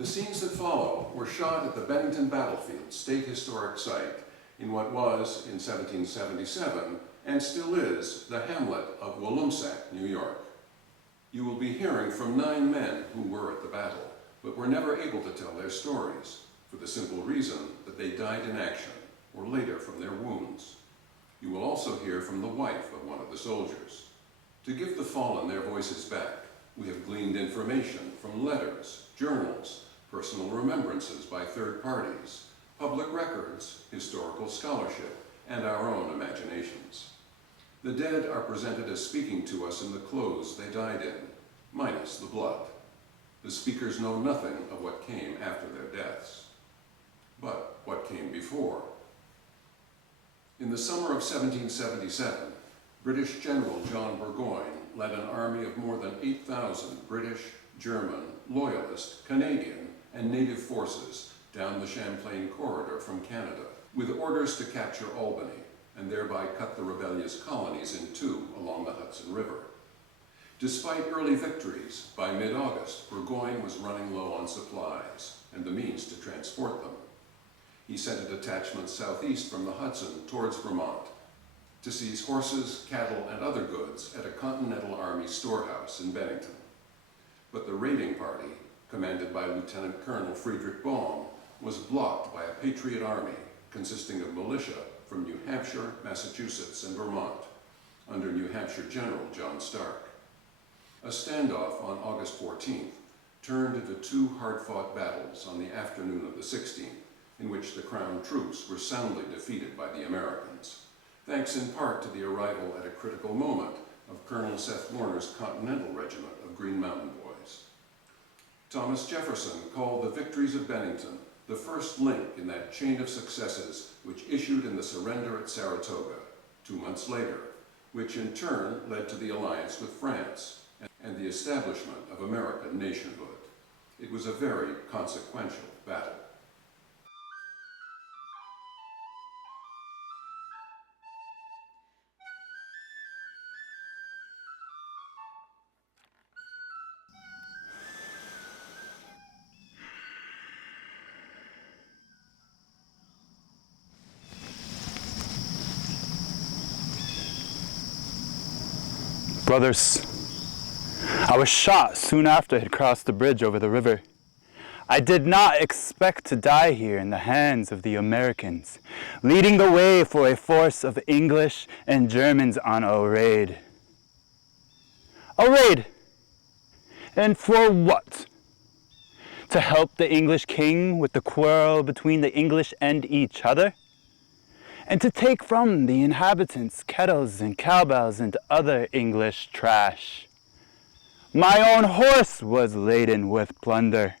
The scenes that follow were shot at the Bennington Battlefield State Historic Site in what was, in 1777, and still is, the hamlet of Walloomsac, New York. You will be hearing from 9 men who were at the battle, but were never able to tell their stories, for the simple reason that they died in action, or later from their wounds. You will also hear from the wife of one of the soldiers. To give the fallen their voices back, we have gleaned information from letters, journals, personal remembrances by third parties, public records, historical scholarship, and our own imaginations. The dead are presented as speaking to us in the clothes they died in, minus the blood. The speakers know nothing of what came after their deaths. But what came before? In the summer of 1777, British General John Burgoyne led an army of more than 8,000 British, German, Loyalist, Canadian, and native forces down the Champlain corridor from Canada, with orders to capture Albany and thereby cut the rebellious colonies in two along the Hudson River. Despite early victories, by mid-August, Burgoyne was running low on supplies and the means to transport them. He sent a detachment southeast from the Hudson towards Vermont to seize horses, cattle, and other goods at a Continental Army storehouse in Bennington. But the raiding party, commanded by Lieutenant Colonel Friedrich Baum, was blocked by a patriot army consisting of militia from New Hampshire, Massachusetts, and Vermont, under New Hampshire General John Stark. A standoff on August 14th turned into 2 hard-fought battles on the afternoon of the 16th, in which the Crown troops were soundly defeated by the Americans, thanks in part to the arrival at a critical moment of Colonel Seth Warner's Continental Regiment of Green Mountain Boys. Thomas Jefferson called the victories of Bennington the first link in that chain of successes which issued in the surrender at Saratoga 2 months later, which in turn led to the alliance with France and the establishment of American nationhood. It was a very consequential battle. Brothers, I was shot soon after I had crossed the bridge over the river. I did not expect to die here in the hands of the Americans, leading the way for a force of English and Germans on a raid. A raid! And for what? To help the English king with the quarrel between the English and each other? And to take from the inhabitants kettles and cowbells and other English trash. My own horse was laden with plunder.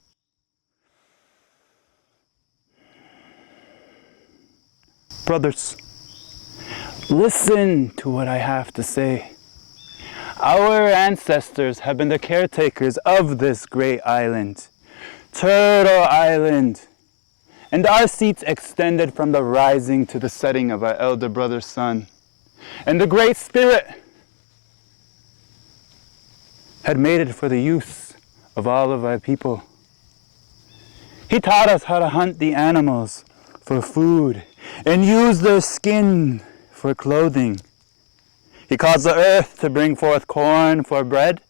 Brothers, listen to what I have to say. Our ancestors have been the caretakers of this great island, Turtle Island. And our seats extended from the rising to the setting of our elder brother's sun. And the Great Spirit had made it for the use of all of our people. He taught us how to hunt the animals for food and use their skin for clothing. He caused the earth to bring forth corn for bread.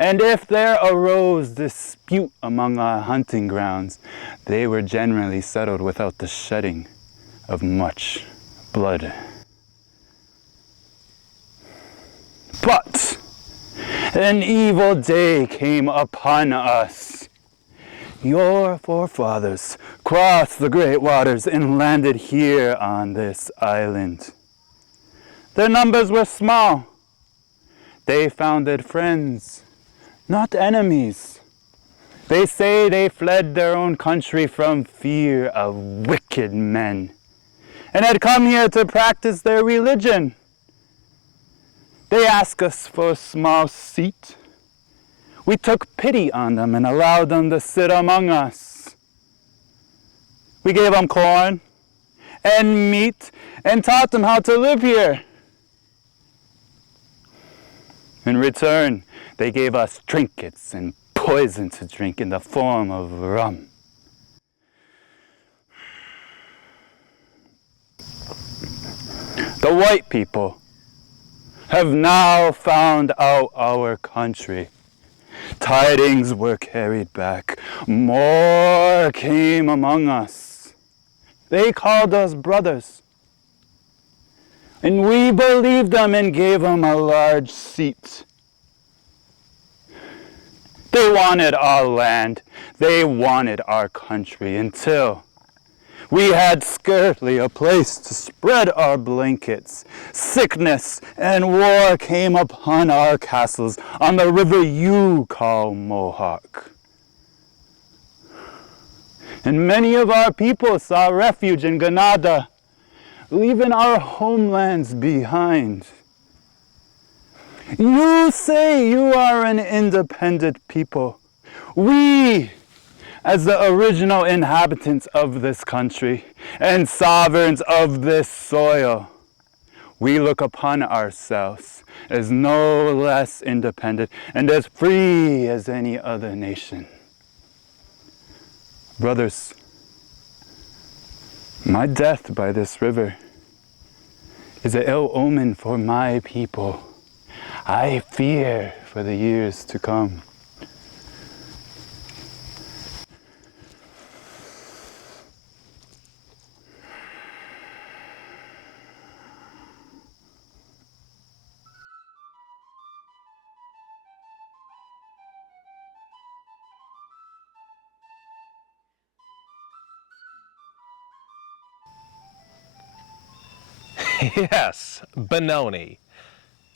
And if there arose dispute among our hunting grounds, they were generally settled without the shedding of much blood. But an evil day came upon us. Your forefathers crossed the great waters and landed here on this island. Their numbers were small. They founded friends, not enemies. They say they fled their own country from fear of wicked men and had come here to practice their religion. They asked us for a small seat. We took pity on them and allowed them to sit among us. We gave them corn and meat and taught them how to live here. In return, they gave us trinkets and poison to drink in the form of rum. The white people have now found out our country. Tidings were carried back. More came among us. They called us brothers. And we believed them and gave them a large seat. They wanted our land. They wanted our country until we had scarcely a place to spread our blankets. Sickness and war came upon our castles on the river you call Mohawk. And many of our people sought refuge in Granada, leaving our homelands behind. You say you are an independent people. We, as the original inhabitants of this country and sovereigns of this soil, we look upon ourselves as no less independent and as free as any other nation. Brothers, my death by this river is an ill omen for my people. I fear for the years to come. Yes, Benoni.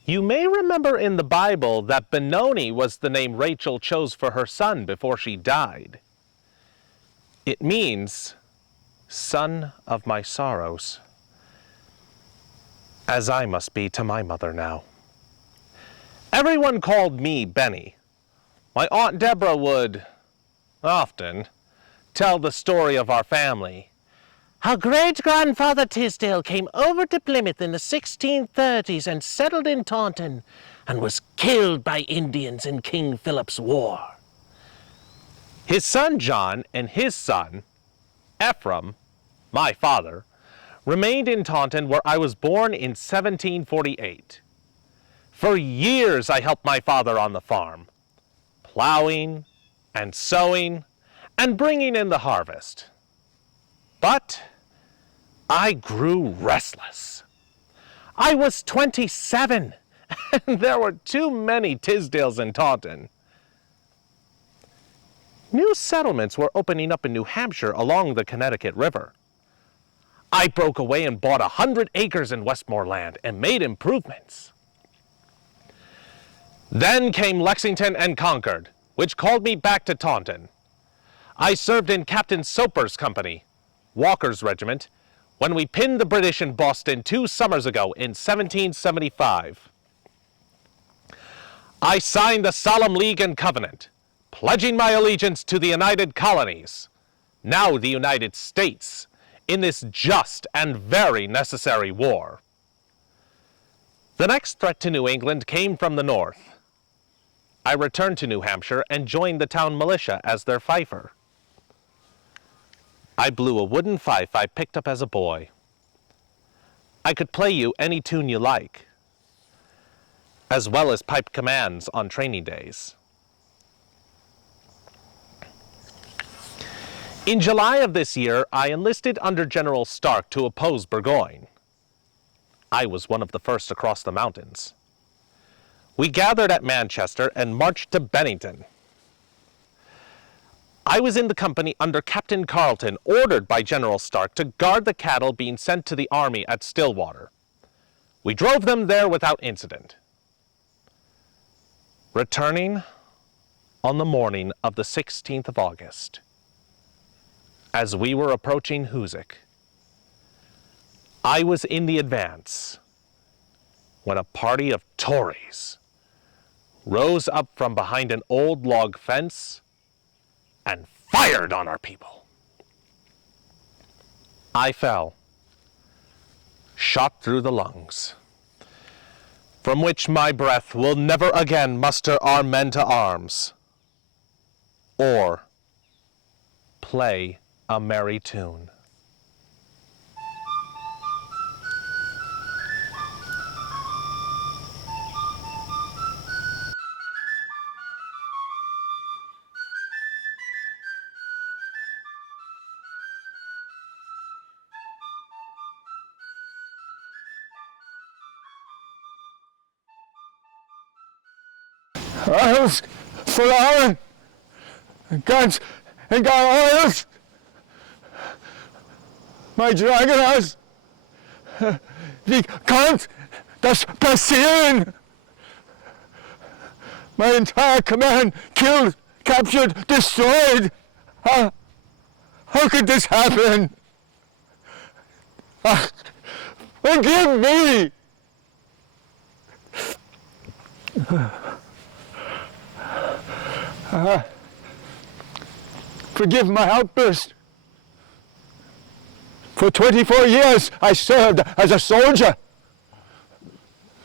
You may remember in the Bible that Benoni was the name Rachel chose for her son before she died. It means, son of my sorrows, as I must be to my mother now. Everyone called me Benny. My Aunt Deborah would often tell the story of our family. Her great-grandfather Tisdale came over to Plymouth in the 1630s and settled in Taunton and was killed by Indians in King Philip's War. His son John and his son, Ephraim, my father, remained in Taunton where I was born in 1748. For years I helped my father on the farm, plowing and sowing and bringing in the harvest. But I grew restless. I was 27, and there were too many Tisdales in Taunton. New settlements were opening up in New Hampshire along the Connecticut River. I broke away and bought 100 acres in Westmoreland and made improvements. Then came Lexington and Concord, which called me back to Taunton. I served in Captain Soper's company, Walker's regiment, when we pinned the British in Boston 2 summers ago in 1775. I signed the Solemn League and Covenant, pledging my allegiance to the United Colonies, now the United States, in this just and very necessary war. The next threat to New England came from the north. I returned to New Hampshire and joined the town militia as their fifer. I blew a wooden fife I picked up as a boy. I could play you any tune you like, as well as pipe commands on training days. In July of this year, I enlisted under General Stark to oppose Burgoyne. I was one of the first to cross the mountains. We gathered at Manchester and marched to Bennington. I was in the company under Captain Carleton, ordered by General Stark to guard the cattle being sent to the army at Stillwater. We drove them there without incident. Returning on the morning of the 16th of August, as we were approaching Hoosick, I was in the advance when a party of Tories rose up from behind an old log fence and fired on our people. I fell, shot through the lungs, from which my breath will never again muster our men to arms. or play a merry tune. Oils for Ireland, guns and got oils. My dragon has the count das passieren. My entire command killed, captured, destroyed. How could this happen? Forgive me. Forgive my outburst. For 24 years I served as a soldier.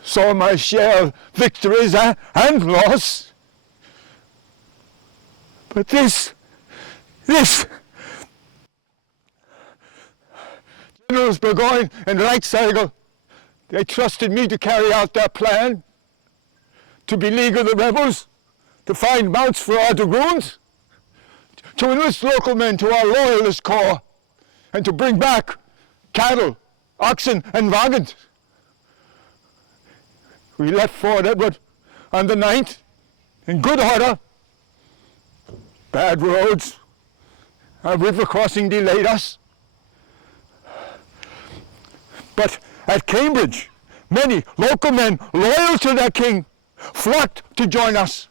Saw my share of victories and loss. But this, Generals Burgoyne and Reichsegel, they trusted me to carry out their plan, to beleaguer the rebels, to find mounts for our dragoons, to enlist local men to our loyalist corps, and to bring back cattle, oxen, and wagons. We left Fort Edward on the 9th in good order. Bad roads, a river crossing delayed us. But at Cambridge, many local men loyal to their king flocked to join us.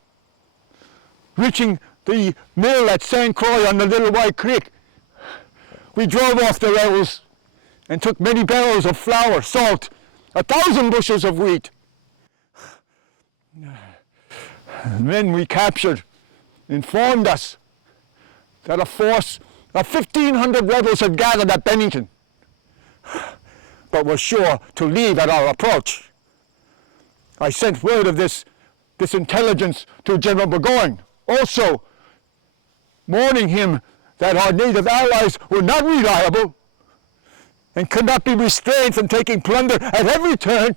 Reaching the mill at St. Croix on the Little White Creek, we drove off the rebels and took many barrels of flour, salt, 1,000 bushels of wheat. The men we captured informed us that a force of 1,500 rebels had gathered at Bennington, but were sure to leave at our approach. I sent word of this intelligence to General Burgoyne, also warning him that our native allies were not reliable and could not be restrained from taking plunder at every turn.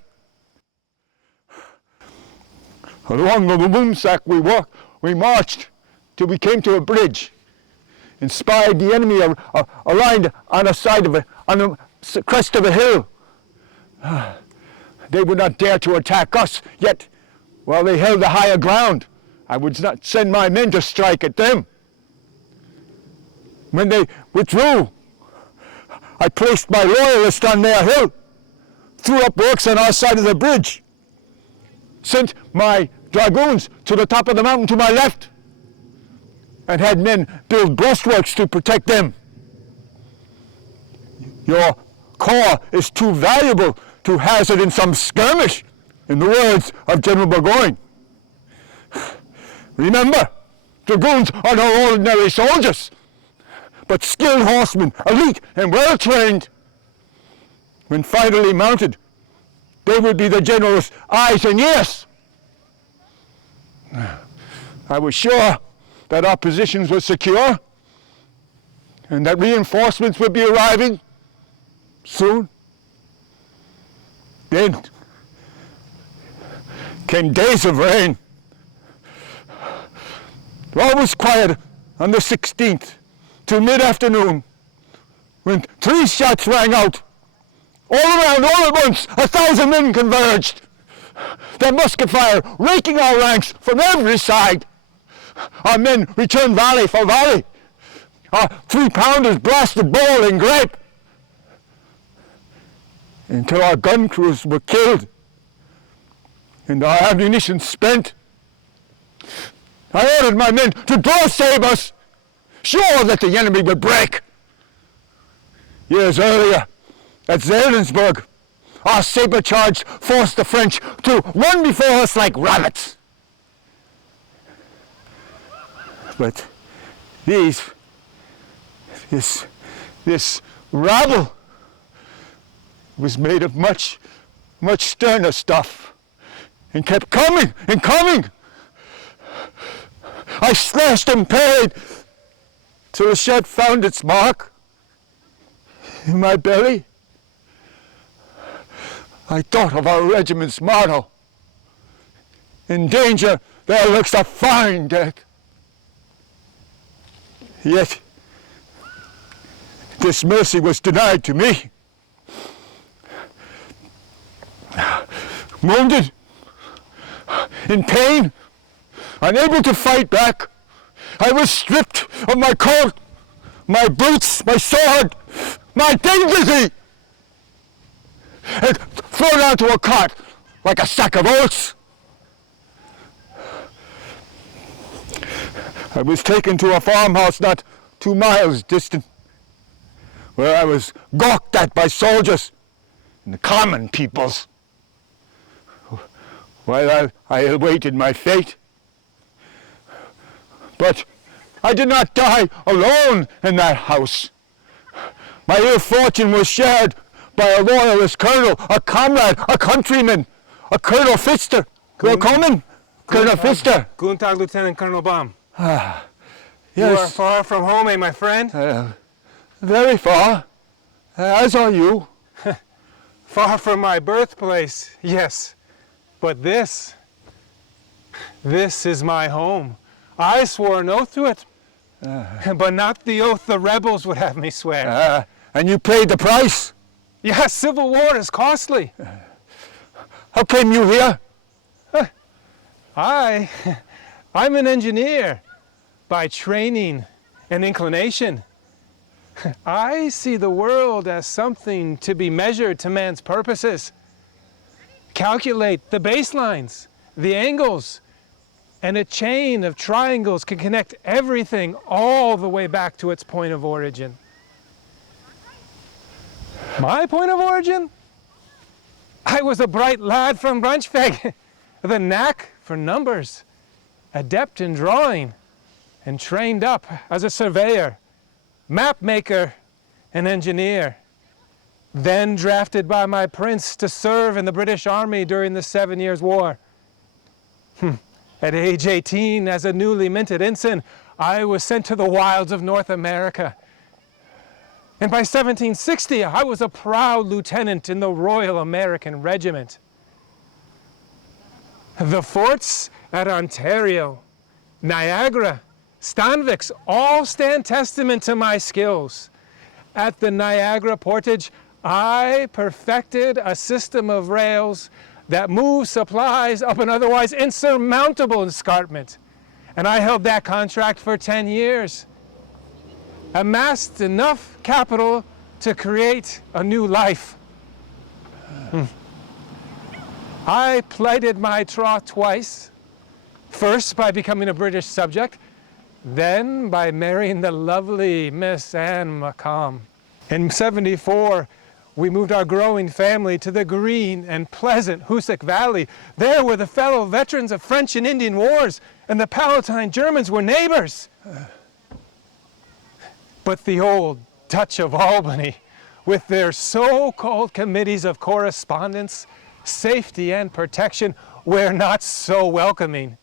Along the Woomsack we marched till we came to a bridge and spied the enemy aligned on the crest of a hill. They would not dare to attack us, yet while they held the higher ground, I would not send my men to strike at them. When they withdrew, I placed my loyalists on their hill, threw up works on our side of the bridge, sent my dragoons to the top of the mountain to my left, and had men build breastworks to protect them. Your corps is too valuable to hazard in some skirmish, in the words of General Burgoyne. Remember, dragoons are no ordinary soldiers, but skilled horsemen, elite and well-trained. When finally mounted, they will be the general's eyes and ears. I was sure that our positions were secure and that reinforcements would be arriving soon. Then came days of rain. All was quiet on the 16th till mid-afternoon, when 3 shots rang out. All around, all at once, 1,000 men converged, their musket fire raking our ranks from every side. Our men returned volley for volley. Our 3-pounders blasted ball and grape, until our gun crews were killed and our ammunition spent. I ordered my men to draw sabers, sure that the enemy would break. Years earlier, at Zehlensburg, our saber charge forced the French to run before us like rabbits. But this rabble was made of much sterner stuff, and kept coming and coming. I slashed and parried till the shot found its mark in my belly. I thought of our regiment's motto, "In danger there lurks a fine death." Yet this mercy was denied to me. Wounded, in pain, unable to fight back, I was stripped of my coat, my boots, my sword, my dignity, and thrown onto a cart like a sack of oats. I was taken to a farmhouse not 2 miles distant, where I was gawked at by soldiers and the common peoples, while I awaited my fate. But I did not die alone in that house. My ill fortune was shared by a loyalist colonel, a comrade, a countryman, a Colonel Pfister. Willkommen, Colonel Pfister. Guten Tag, Lieutenant Colonel Baum. Yes. You are far from home, eh, my friend? Very far, as are you. Far from my birthplace, yes. But this is my home. I swore an oath to it, but not the oath the rebels would have me swear. And you paid the price? Yes, civil war is costly. How came you here? I'm an engineer by training and inclination. I see the world as something to be measured to man's purposes. Calculate the baselines, the angles, and a chain of triangles can connect everything all the way back to its point of origin. My point of origin? I was a bright lad from Braunschweig, with a knack for numbers, adept in drawing, and trained up as a surveyor, map maker, and engineer. Then drafted by my prince to serve in the British Army during the 7 Years' War. At age 18, as a newly minted ensign, I was sent to the wilds of North America. And by 1760, I was a proud lieutenant in the Royal American Regiment. The forts at Ontario, Niagara, Stanviks all stand testament to my skills. At the Niagara portage, I perfected a system of rails that moved supplies up an otherwise insurmountable escarpment. And I held that contract for 10 years. Amassed enough capital to create a new life. I plighted my troth twice. First by becoming a British subject, then by marrying the lovely Miss Anne McComb. In '74, we moved our growing family to the green and pleasant Hoosick Valley. There were the fellow veterans of French and Indian wars, and the Palatine Germans were neighbors. But the old Dutch of Albany, with their so-called committees of correspondence, safety and protection, were not so welcoming.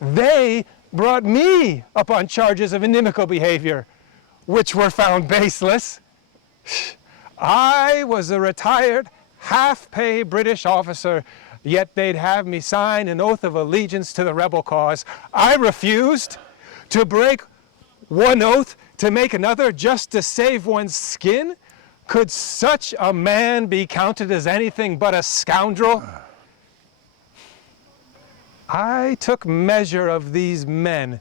They brought me up on charges of inimical behavior, which were found baseless. I was a retired, half-pay British officer, yet they'd have me sign an oath of allegiance to the rebel cause. I refused to break one oath to make another just to save one's skin. Could such a man be counted as anything but a scoundrel? I took measure of these men,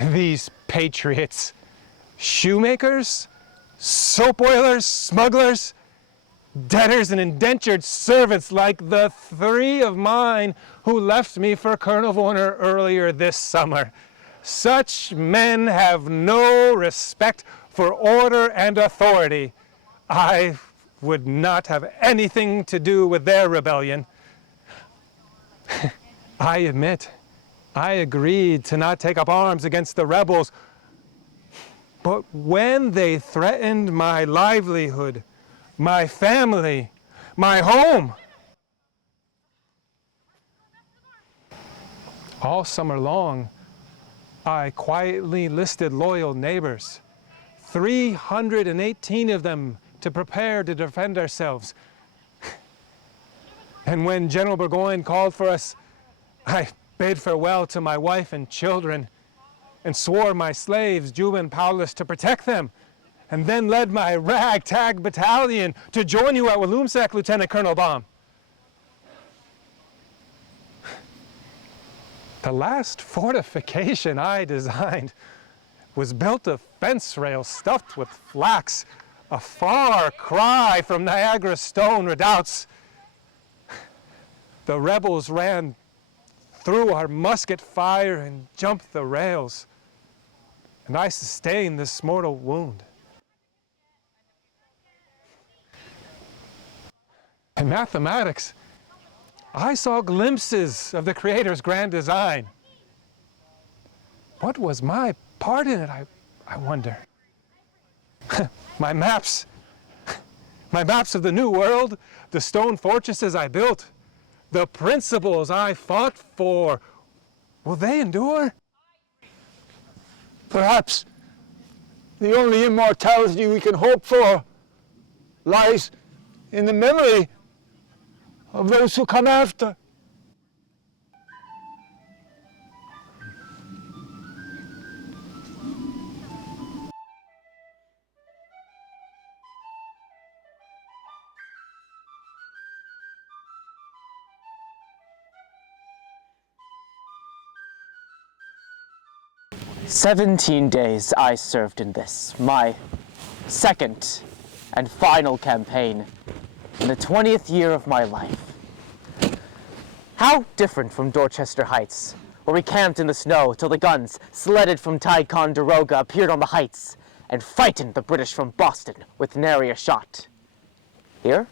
these patriots, shoemakers, soap boilers, smugglers, debtors and indentured servants like the 3 of mine who left me for Colonel Warner earlier this summer. Such men have no respect for order and authority. I would not have anything to do with their rebellion. I admit, I agreed to not take up arms against the rebels, but when they threatened my livelihood, my family, my home, all summer long, I quietly enlisted loyal neighbors, 318 of them, to prepare to defend ourselves. And when General Burgoyne called for us, I bade farewell to my wife and children and swore my slaves, Juba and Paulus, to protect them, and then led my ragtag battalion to join you at Walloomsac, Lieutenant Colonel Baum. The last fortification I designed was built of fence rails stuffed with flax, a far cry from Niagara stone redoubts. The rebels ran through our musket fire and jumped the rails, and I sustained this mortal wound. In mathematics, I saw glimpses of the Creator's grand design. What was my part in it, I wonder? My maps of the New World, the stone fortresses I built, the principles I fought for, will they endure? Perhaps the only immortality we can hope for lies in the memory of those who come after. "17 days I served in this, my second and final campaign in the 20th year of my life. How different from Dorchester Heights, where we camped in the snow till the guns, sledded from Ticonderoga, appeared on the heights and frightened the British from Boston with nary a shot. Here,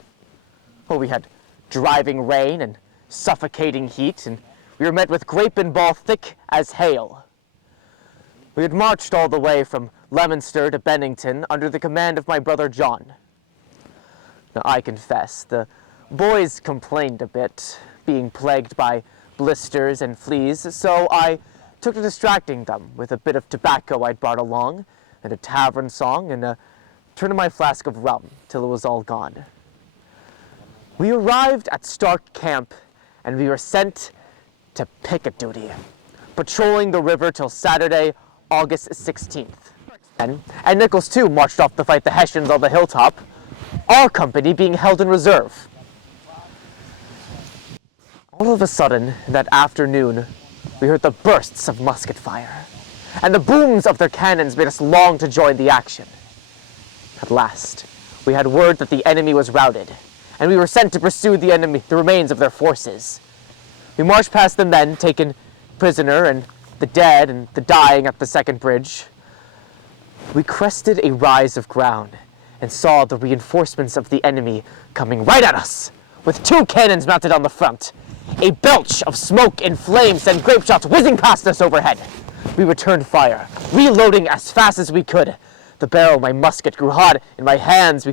well, we had driving rain and suffocating heat, and we were met with grape and ball thick as hail. We had marched all the way from Leominster to Bennington under the command of my brother John. Now, I confess, the boys complained a bit, being plagued by blisters and fleas, so I took to distracting them with a bit of tobacco I'd brought along, and a tavern song, and a turn of my flask of rum, till it was all gone. We arrived at Stark Camp, and we were sent to picket duty, patrolling the river till Saturday, August 16th. And Nichols too marched off to fight the Hessians on the hilltop, our company being held in reserve. All of a sudden, that afternoon, we heard the bursts of musket fire, and the booms of their cannons made us long to join the action. At last, we had word that the enemy was routed, and we were sent to pursue the remains of their forces. We marched past the men taken prisoner and the dead and the dying at the second bridge. We crested a rise of ground and saw the reinforcements of the enemy coming right at us, with 2 cannons mounted on the front. A belch of smoke and flame sent grape shots whizzing past us overhead. We returned fire, reloading as fast as we could. The barrel of my musket grew hot in my hands.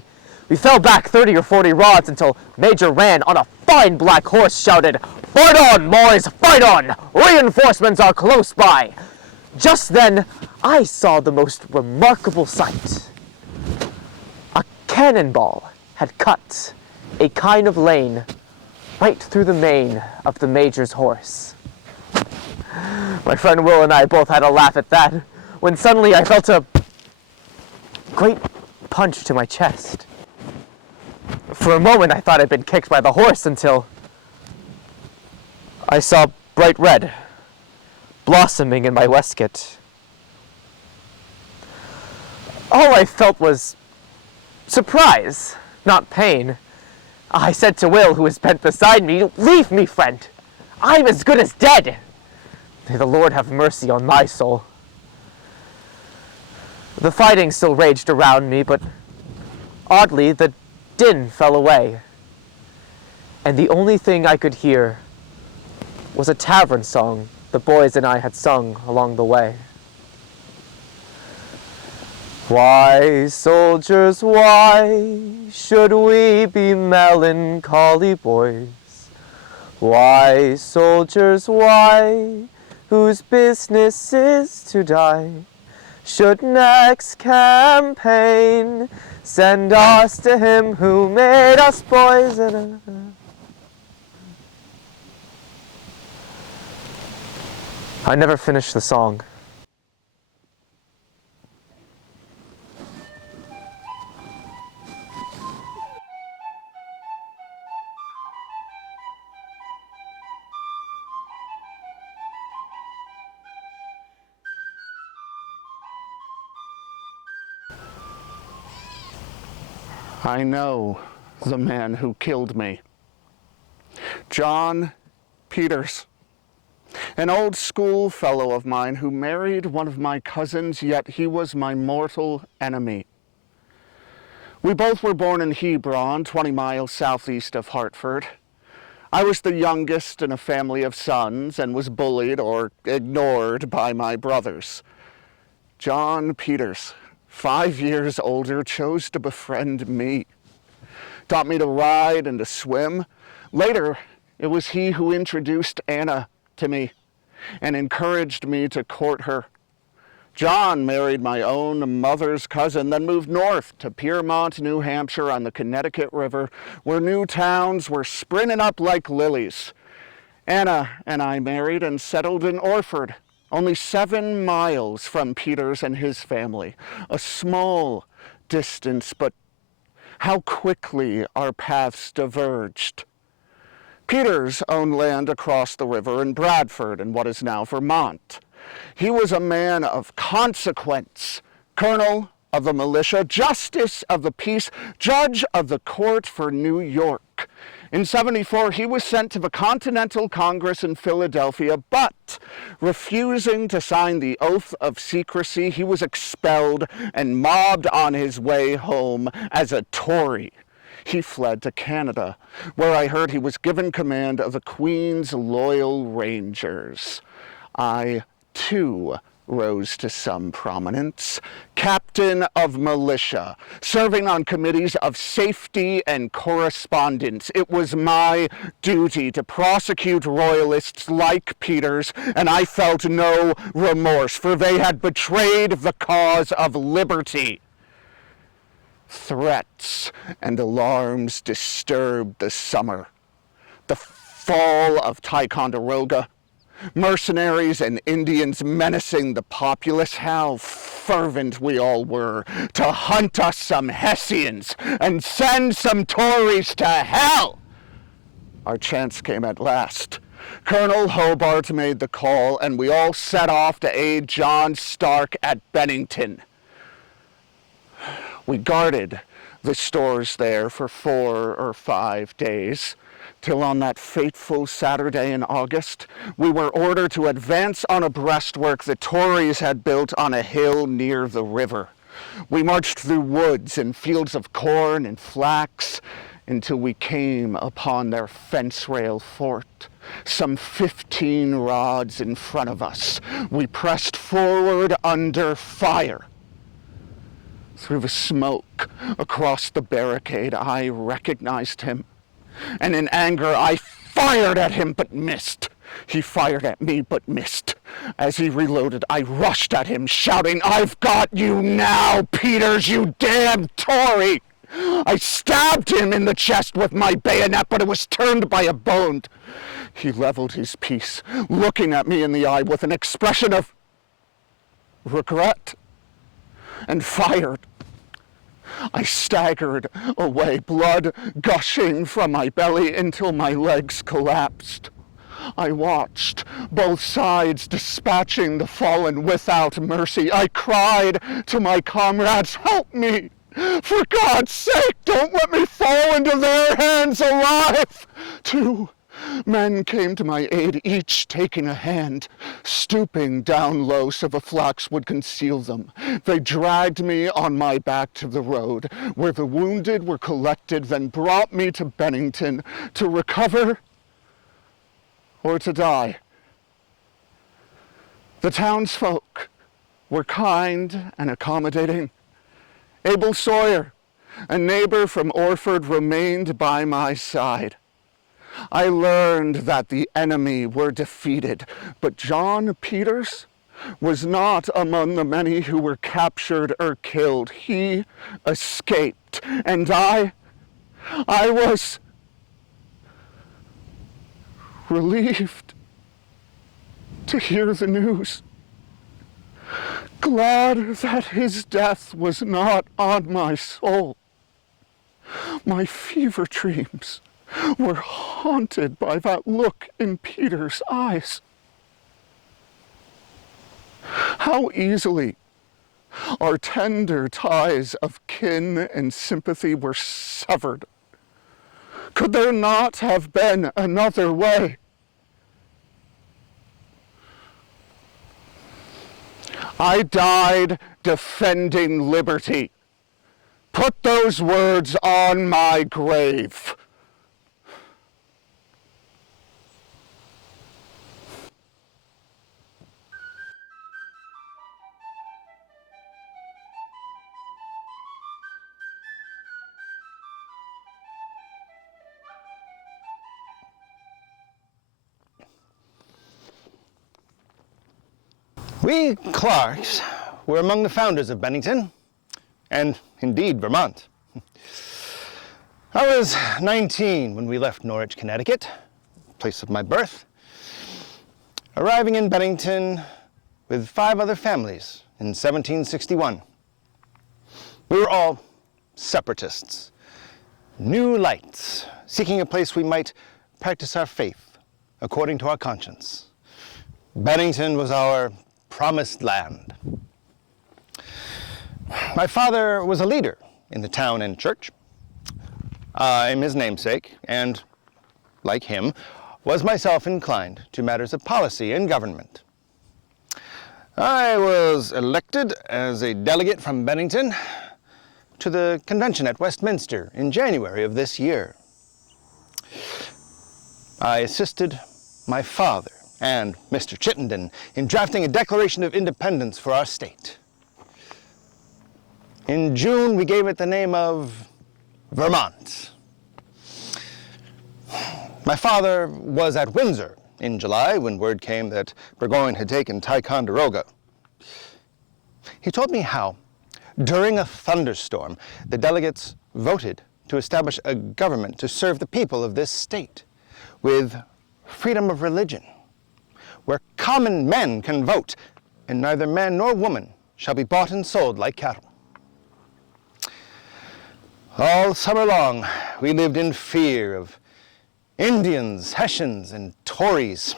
We fell back 30 or 40 rods until Major Rand, on a fine black horse, shouted, "Fight on, boys, fight on! Reinforcements are close by!" Just then, I saw the most remarkable sight. A cannonball had cut a kind of lane right through the mane of the Major's horse. My friend Will and I both had a laugh at that, when suddenly I felt a great punch to my chest. For a moment, I thought I'd been kicked by the horse until I saw bright red blossoming in my waistcoat. All I felt was surprise, not pain. I said to Will, who was bent beside me, "Leave me, friend. I'm as good as dead. May the Lord have mercy on my soul." The fighting still raged around me, but oddly, the din fell away, and the only thing I could hear was a tavern song the boys and I had sung along the way. "Why, soldiers, why should we be melancholy, boys? Why, soldiers, why whose business is to die, should next campaign send us to him who made us poisoners. I never finished the song. I know the man who killed me. John Peters, an old school fellow of mine who married one of my cousins, yet he was my mortal enemy. We both were born in Hebron, 20 miles southeast of Hartford. I was the youngest in a family of sons and was bullied or ignored by my brothers. John Peters, 5 years older, chose to befriend me, taught me to ride and to swim. Later, it was he who introduced Anna to me and encouraged me to court her. John married my own mother's cousin, then moved north to Piermont, New Hampshire on the Connecticut River, where new towns were springing up like lilies. Anna and I married and settled in Orford, only 7 miles from Peters and his family. A small distance, but how quickly our paths diverged. Peters owned land across the river in Bradford, in what is now Vermont. He was a man of consequence, colonel of the militia, justice of the peace, judge of the court for New York. In '74, he was sent to the Continental Congress in Philadelphia, but refusing to sign the oath of secrecy, he was expelled and mobbed on his way home as a Tory. He fled to Canada, where I heard he was given command of the Queen's Loyal Rangers. I, too, rose to some prominence. Captain of militia, serving on committees of safety and correspondence. It was my duty to prosecute royalists like Peters, and I felt no remorse, for they had betrayed the cause of liberty. Threats and alarms disturbed the summer. The fall of Ticonderoga, mercenaries and Indians menacing the populace. How fervent we all were to hunt us some Hessians and send some Tories to hell. Our chance came at last. Colonel Hobart made the call, and we all set off to aid John Stark at Bennington. We guarded the stores there for 4 or 5 days, till on that fateful Saturday in August, we were ordered to advance on a breastwork the Tories had built on a hill near the river. We marched through woods and fields of corn and flax until we came upon their fence rail fort. Some 15 rods in front of us, we pressed forward under fire. Through the smoke across the barricade, I recognized him, and in anger I fired at him but missed. He fired at me but missed. As he reloaded, I rushed at him, shouting, "I've got you now, Peters, you damn Tory!" I stabbed him in the chest with my bayonet, but it was turned by a bone. He leveled his piece, looking at me in the eye with an expression of regret, and fired. I staggered away, blood gushing from my belly until my legs collapsed. I watched both sides dispatching the fallen without mercy. I cried to my comrades, "Help me! For God's sake, don't let me fall into their hands alive!" 2 men came to my aid, each taking a hand, stooping down low so the flax would conceal them. They dragged me on my back to the road, where the wounded were collected, then brought me to Bennington to recover or to die. The townsfolk were kind and accommodating. Abel Sawyer, a neighbor from Orford, remained by my side. I learned that the enemy were defeated, but John Peters was not among the many who were captured or killed. He escaped, and I was relieved to hear the news. Glad that his death was not on my soul. My fever dreams were haunted by that look in Peter's eyes. How easily our tender ties of kin and sympathy were severed. Could there not have been another way? I died defending liberty. Put those words on my grave. We Clarks were among the founders of Bennington, and indeed Vermont. I was 19 when we left Norwich, Connecticut, place of my birth, arriving in Bennington with 5 other families in 1761. We were all separatists, new lights, seeking a place we might practice our faith according to our conscience. Bennington was our promised land. My father was a leader in the town and church. I'm his namesake, and, like him, was myself inclined to matters of policy and government. I was elected as a delegate from Bennington to the convention at Westminster in January of this year. I assisted my father and Mr. Chittenden in drafting a Declaration of Independence for our state. In June, we gave it the name of Vermont. My father was at Windsor in July when word came that Burgoyne had taken Ticonderoga. He told me how, during a thunderstorm, the delegates voted to establish a government to serve the people of this state with freedom of religion, where common men can vote, and neither man nor woman shall be bought and sold like cattle. All summer long, we lived in fear of Indians, Hessians, and Tories.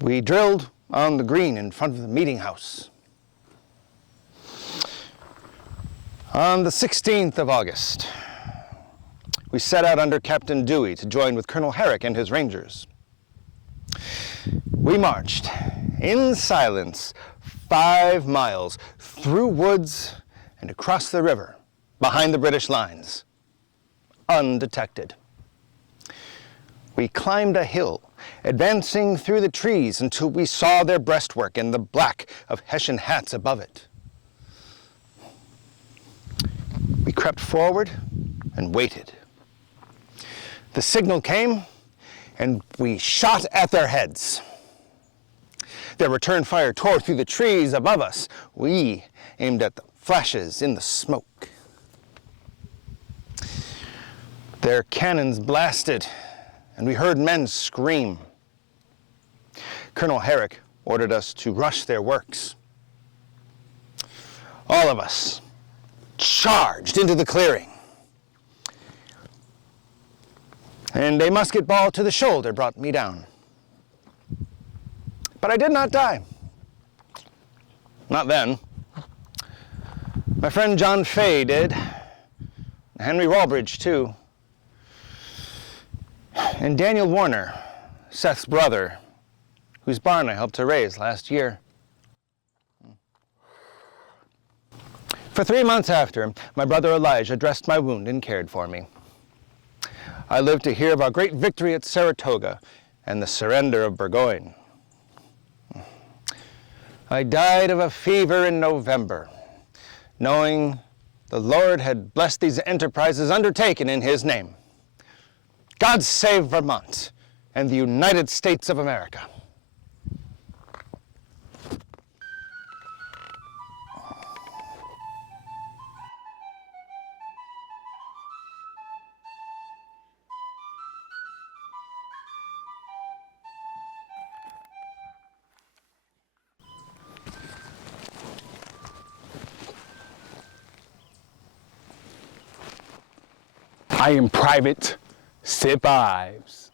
We drilled on the green in front of the meeting house. On the 16th of August, we set out under Captain Dewey to join with Colonel Herrick and his Rangers. We marched in silence 5 miles through woods and across the river behind the British lines, undetected. We climbed a hill, advancing through the trees until we saw their breastwork and the black of Hessian hats above it. We crept forward and waited. The signal came, and we shot at their heads. Their return fire tore through the trees above us. We aimed at the flashes in the smoke. Their cannons blasted, and we heard men scream. Colonel Herrick ordered us to rush their works. All of us charged into the clearing. And a musket ball to the shoulder brought me down. But I did not die. Not then. My friend John Fay did. Henry Walbridge, too. And Daniel Warner, Seth's brother, whose barn I helped to raise last year. For 3 months after, my brother Elijah dressed my wound and cared for me. I lived to hear of our great victory at Saratoga and the surrender of Burgoyne. I died of a fever in November, knowing the Lord had blessed these enterprises undertaken in His name. God save Vermont and the United States of America. I am Private Sip Ives,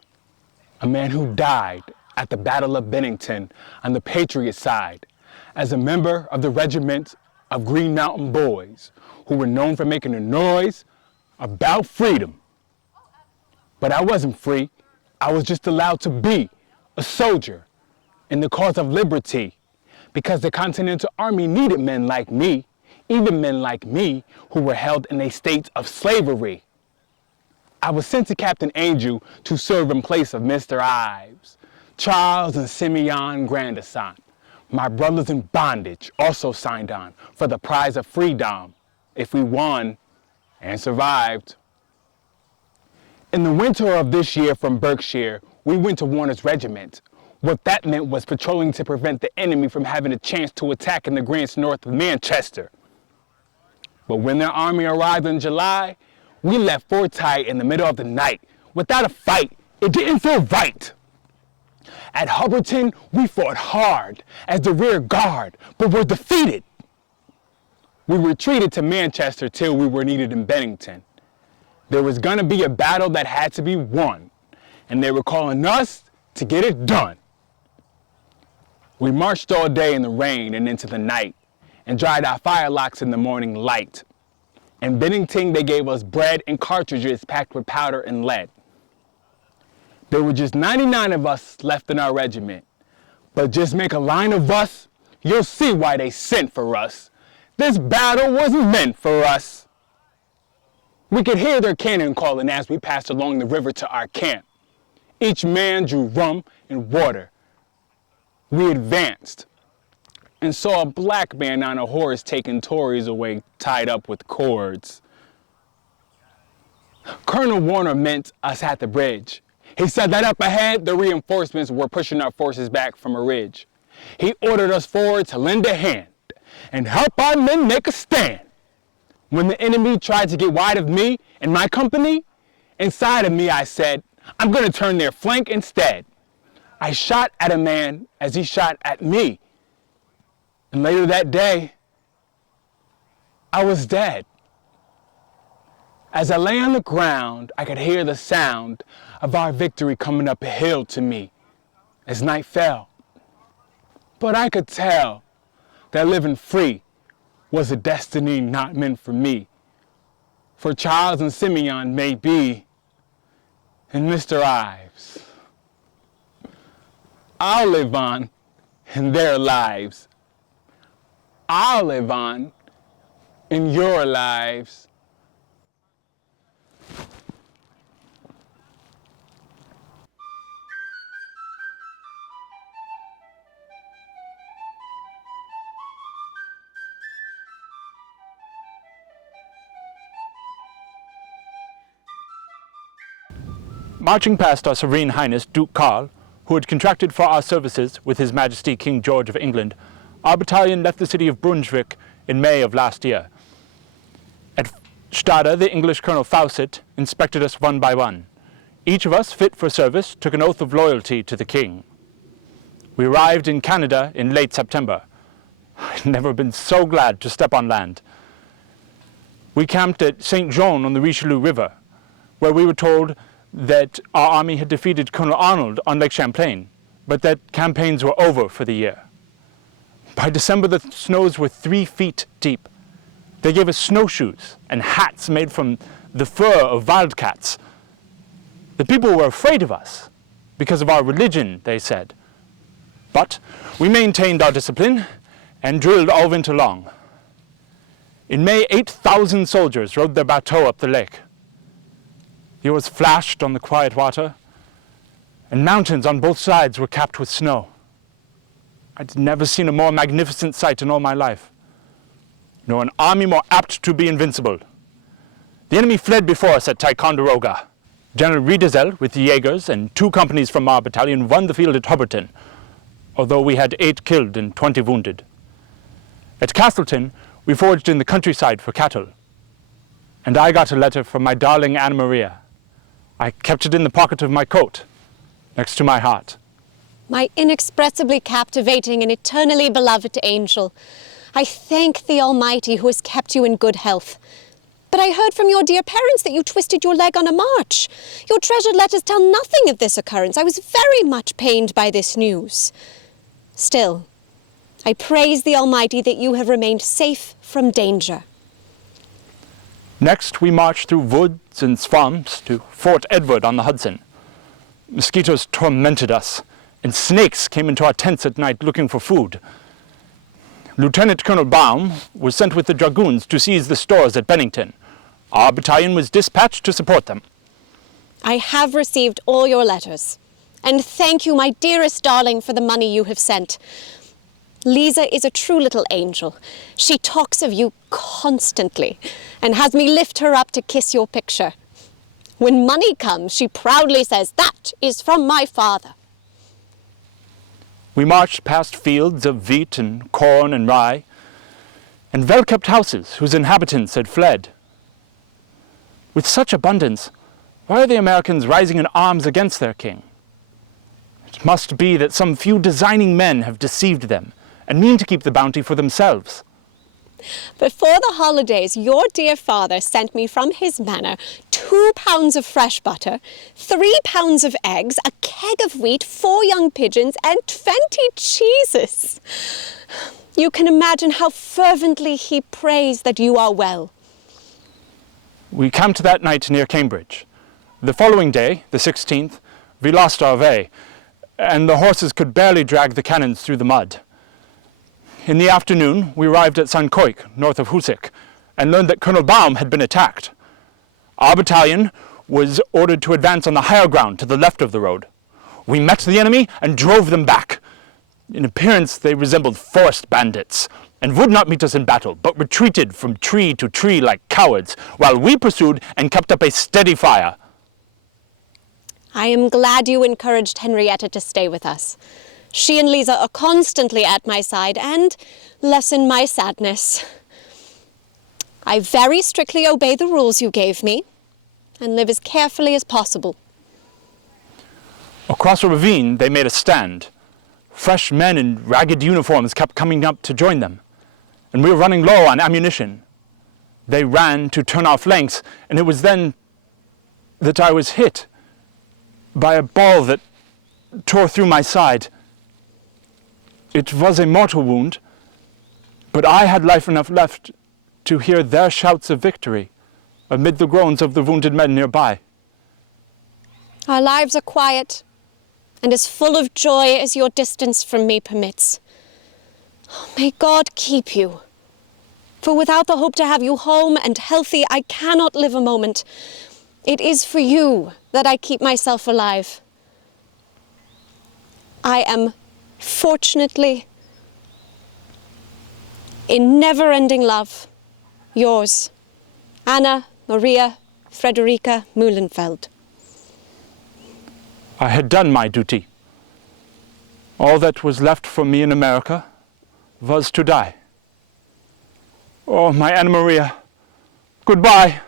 a man who died at the Battle of Bennington on the patriot side as a member of the regiment of Green Mountain Boys who were known for making a noise about freedom. But I wasn't free. I was just allowed to be a soldier in the cause of liberty because the Continental Army needed men like me, even men like me who were held in a state of slavery. I was sent to Captain Angel to serve in place of Mr. Ives. Charles and Simeon Grandison, my brothers in bondage, also signed on for the prize of freedom if we won and survived. In the winter of this year from Berkshire, we went to Warner's regiment. What that meant was patrolling to prevent the enemy from having a chance to attack in the grants north of Manchester. But when their army arrived in July, we left Fort Tight in the middle of the night without a fight. It didn't feel right. At Hubbardton, we fought hard as the rear guard, but were defeated. We retreated to Manchester till we were needed in Bennington. There was gonna be a battle that had to be won, and they were calling us to get it done. We marched all day in the rain and into the night, and dried our firelocks in the morning light. In Bennington, they gave us bread and cartridges packed with powder and lead. There were just 99 of us left in our regiment. But just make a line of us, you'll see why they sent for us. This battle wasn't meant for us. We could hear their cannon calling as we passed along the river to our camp. Each man drew rum and water. We advanced and saw a black man on a horse taking Tories away tied up with cords. Colonel Warner met us at the bridge. He said that up ahead, the reinforcements were pushing our forces back from a ridge. He ordered us forward to lend a hand and help our men make a stand. When the enemy tried to get wide of me and my company, inside of me I said, I'm gonna turn their flank instead. I shot at a man as he shot at me. And later that day, I was dead. As I lay on the ground, I could hear the sound of our victory coming up a hill to me as night fell. But I could tell that living free was a destiny not meant for me. For Charles and Simeon may be, and Mr. Ives. I'll live on in their lives. I'll live on in your lives. Marching past our Serene Highness Duke Karl, who had contracted for our services with His Majesty King George of England, our battalion left the city of Brunswick in May of last year. At Stade, the English Colonel Fawcett inspected us one by one. Each of us, fit for service, took an oath of loyalty to the King. We arrived in Canada in late September. I've never been so glad to step on land. We camped at St. Jean on the Richelieu River, where we were told that our army had defeated Colonel Arnold on Lake Champlain, but that campaigns were over for the year. By December, the snows were 3 feet deep. They gave us snowshoes and hats made from the fur of wildcats. The people were afraid of us because of our religion, they said. But we maintained our discipline and drilled all winter long. In May, 8,000 soldiers rowed their bateau up the lake. The oars flashed on the quiet water, and mountains on both sides were capped with snow. I'd never seen a more magnificent sight in all my life, nor an army more apt to be invincible. The enemy fled before us at Ticonderoga. General Riedesel with the Jaegers and 2 companies from our battalion won the field at Hobberton, although we had 8 killed and 20 wounded. At Castleton, we foraged in the countryside for cattle. And I got a letter from my darling Anna Maria. I kept it in the pocket of my coat, next to my heart. My inexpressibly captivating and eternally beloved angel, I thank the Almighty who has kept you in good health. But I heard from your dear parents that you twisted your leg on a march. Your treasured letters tell nothing of this occurrence. I was very much pained by this news. Still, I praise the Almighty that you have remained safe from danger. Next, we marched through woods and swamps to Fort Edward on the Hudson. Mosquitoes tormented us, and snakes came into our tents at night looking for food. Lieutenant Colonel Baum was sent with the dragoons to seize the stores at Bennington. Our battalion was dispatched to support them. I have received all your letters, and thank you, my dearest darling, for the money you have sent. Lisa is a true little angel. She talks of you constantly and has me lift her up to kiss your picture. When money comes, she proudly says, "That is from my father." We marched past fields of wheat and corn and rye, and well-kept houses whose inhabitants had fled. With such abundance, why are the Americans rising in arms against their king? It must be that some few designing men have deceived them and mean to keep the bounty for themselves. Before the holidays, your dear father sent me from his manor 2 pounds of fresh butter, 3 pounds of eggs, a keg of wheat, 4 young pigeons, and 20 cheeses. You can imagine how fervently he prays that you are well. We camped that night near Cambridge. The following day, the 16th, we lost our way, and the horses could barely drag the cannons through the mud. In the afternoon, we arrived at St. Koik, north of Husik, and learned that Colonel Baum had been attacked. Our battalion was ordered to advance on the higher ground to the left of the road. We met the enemy and drove them back. In appearance, they resembled forest bandits and would not meet us in battle, but retreated from tree to tree like cowards, while we pursued and kept up a steady fire. I am glad you encouraged Henrietta to stay with us. She and Lisa are constantly at my side and lessen my sadness. I very strictly obey the rules you gave me and live as carefully as possible. Across a ravine, they made a stand. Fresh men in ragged uniforms kept coming up to join them, and we were running low on ammunition. They ran to turn our flanks, and it was then that I was hit by a ball that tore through my side. It was a mortal wound, but I had life enough left to hear their shouts of victory amid the groans of the wounded men nearby. Our lives are quiet and as full of joy as your distance from me permits. May God keep you, for without the hope to have you home and healthy, I cannot live a moment. It is for you that I keep myself alive. I am fortunately in never-ending love, yours, Anna Maria Frederica Mühlenfeld. I had done my duty. All that was left for me in America was to die. Oh, my Anna Maria, goodbye.